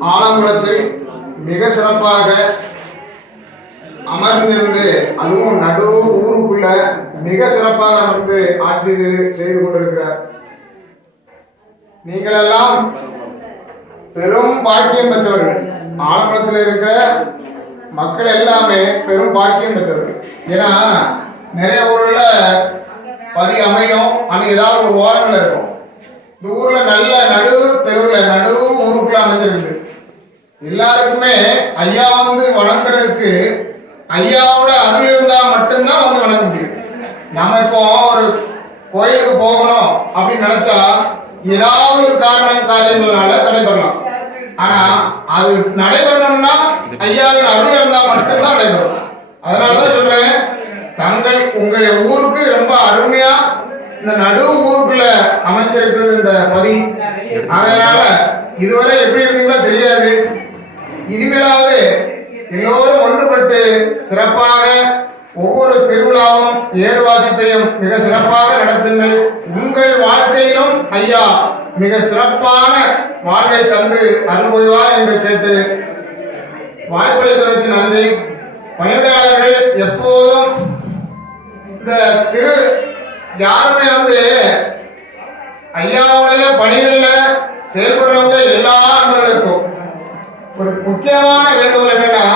ஆலங்குளத்தில் மிக சிறப்பாக அமர்ந்திருந்து அதுவும் நடு ஊருக்குள்ள மிக சிறப்பாக அமர்ந்து ஆட்சி செய்து- செய்து கொண்டிருக்கிறார். நீங்களெல்லாம் பெரும் பாக்கியம் பெற்றவர்கள். ஆலங்குளத்தில் இருக்கிற மக்கள் எல்லாமே பெரும் பாக்கியம் பெற்றவர்கள். ஏன்னா நிறைய ஊர்ல பதி அமையும். அங்க ஏதாவது ஒரு ஓரங்கள் இருக்கும். இந்த ஊர்ல நல்ல நடு தெருவில் நடு ஊருக்குள்ள அமைஞ்சிருக்கு எல்லாருக்குமே ஐயா வந்து வணங்குறதுக்கு ஐயாவோட அருள் இருந்தா மட்டும்தான் வந்து வணங்க முடியும். நம்ம இப்போ ஒரு கோயிலுக்கு போகணும் அப்படின்னு நினைச்சா ஏதாவது ஒரு காரணம் காரியங்களால தடைபெறலாம் ஆனா அது நடைபெறணும்னா ஐயாவின் அருள் இருந்தா மட்டும்தான் நடைபெறும் அதனாலதான் சொல்றேன் தங்கள் உங்களுடைய ஊருக்கு ரொம்ப அருமையா இந்த நடு ஊருக்குள்ள அமைஞ்சிருக்கிறது இந்த பதி. அதனால இதுவரை எப்படி இருந்தீங்களோ தெரியாது. இனிமேலாவது எல்லோரும் ஒன்றுபட்டு சிறப்பாக ஒவ்வொரு திருவிழாவும் ஏழு வாசிப்பையும் மிக சிறப்பாக நடத்துங்கள். உங்கள் வாழ்க்கையிலும் ஐயா மிக சிறப்பான வாழ்வை தந்து அருள் என்று கேட்டு வாய்ப்பளித்ததற்கு நன்றி. பணியாளர்கள் எப்போதும் இந்த திரு யாருமே வந்து ஐயாவுடைய பணிகளில் செயல்படுறவங்க முக்கியமான வேண்டுகோள் என்னன்னா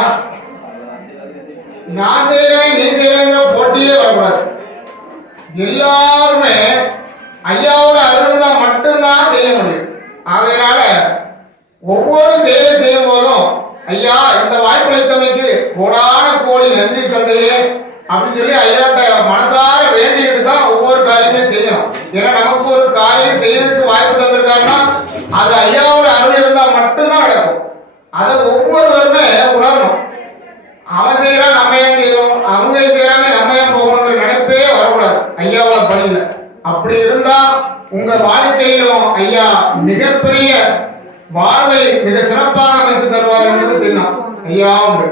நான் செய்யறேன் நீ செய்யறேங்கிற போட்டியே வரக்கூடாது. எல்லாருமே ஐயாவோட அருள் இருந்தா மட்டும்தான் செய்ய முடியும். ஆகையினால ஒவ்வொரு செயலை செய்யும் போதும் ஐயா இந்த வாய்ப்பளித்தமைக்கு கோடான கோடி நன்றி தந்தையே அப்படின்னு சொல்லி ஐயாட்ட மனசார வேண்டிக்கிட்டு தான் ஒவ்வொரு காரியமே செய்யணும். ஏன்னா நம்ம அதை ஒவ்வொருவருமே உணரணும். அவன் செய்யறான் நம்ம ஏன் செய்யணும் அவங்க செய்யறாங்க நம்ம ஏன் போகணுங்கிற நினைப்பே வரக்கூடாது. ஐயாவோட பணியில அப்படி இருந்தா உங்க வாழ்க்கையிலும் ஐயா மிகப்பெரிய வாழ்வை மிக சிறப்பாக அமைத்து தருவார் என்பது தெரியும் ஐயா உண்டு.